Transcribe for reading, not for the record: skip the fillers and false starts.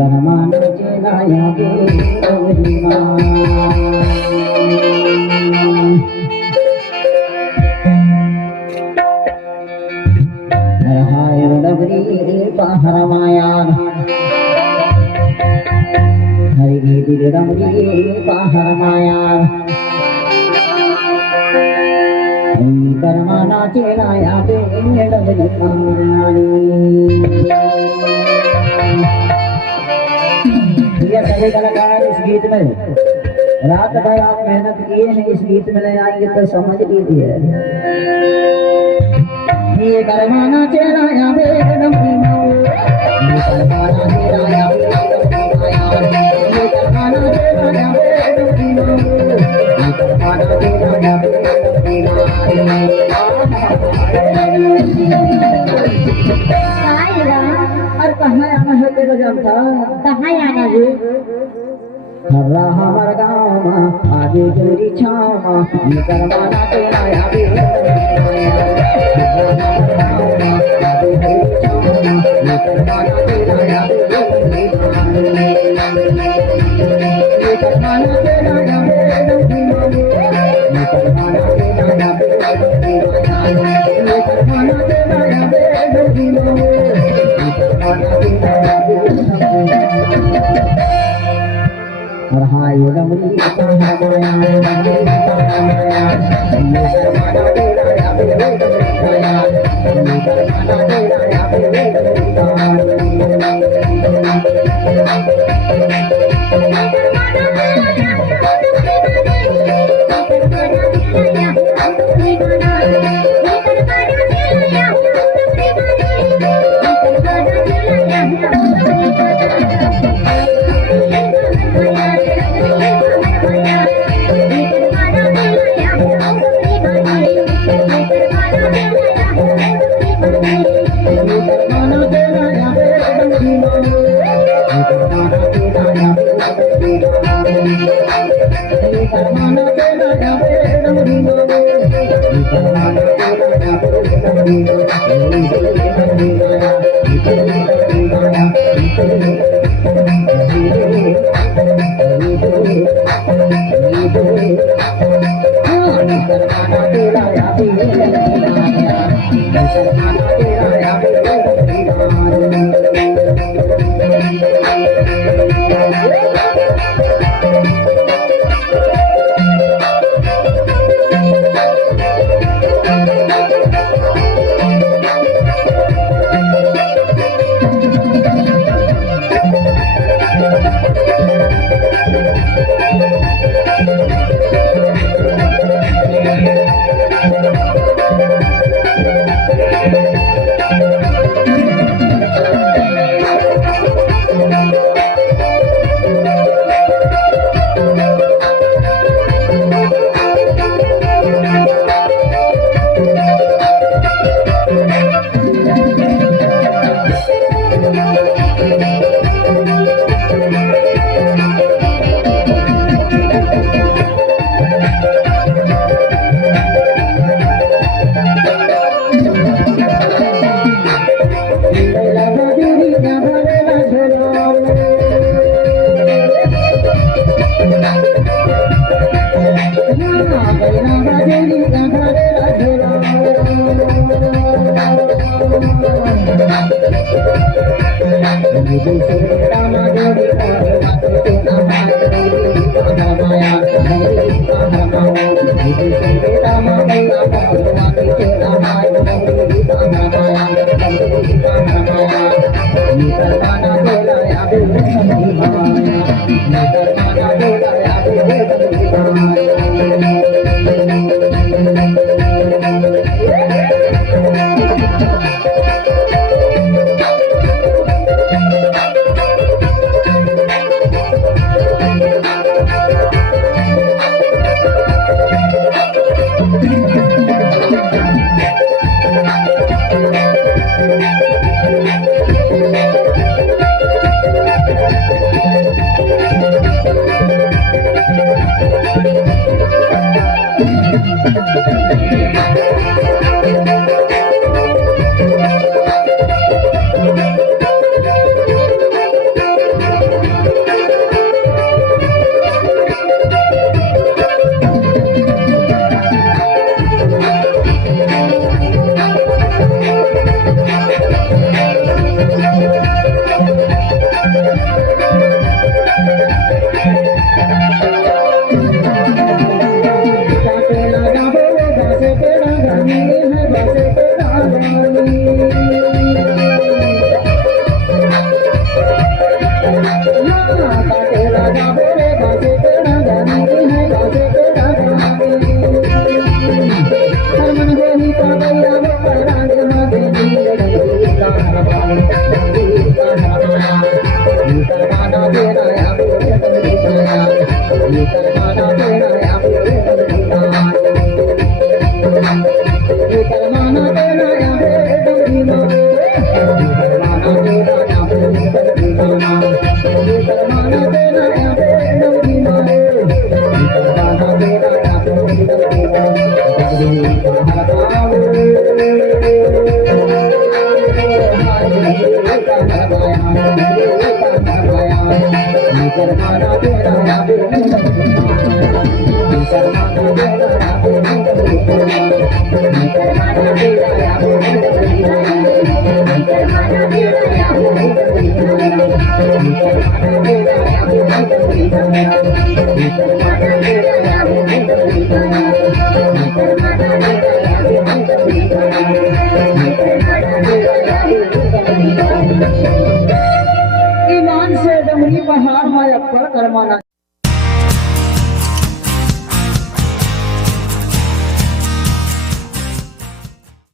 कर्माचे लायावे हाय डबरी पहार मायान हरि डबरी पहार मायान कर्माचे लायावे डबरी ये सभी कलाकार इस गीत में रात भर आप मेहनत किए हैं, इस गीत में नहीं आएंगे तो समझ लीजिए ये कर्माना चेला या बेगम की मौ ये कर्माना चेला या बेगम की माया ये कर्माना चेला या बेगम की मौ ये कर्माना चेला या बेगम की माया और कहाँ आना है तेरा जानता कहाँ आना है हर्रा हमारा गाँव में आगे जोरी छावा ये करवाना तेरा याद ये करवाना तेरा याद ये करवाना तेरा याद ये करवाना तेरा याद ये करवाना तेरा याद और हाय रमणी Thank you.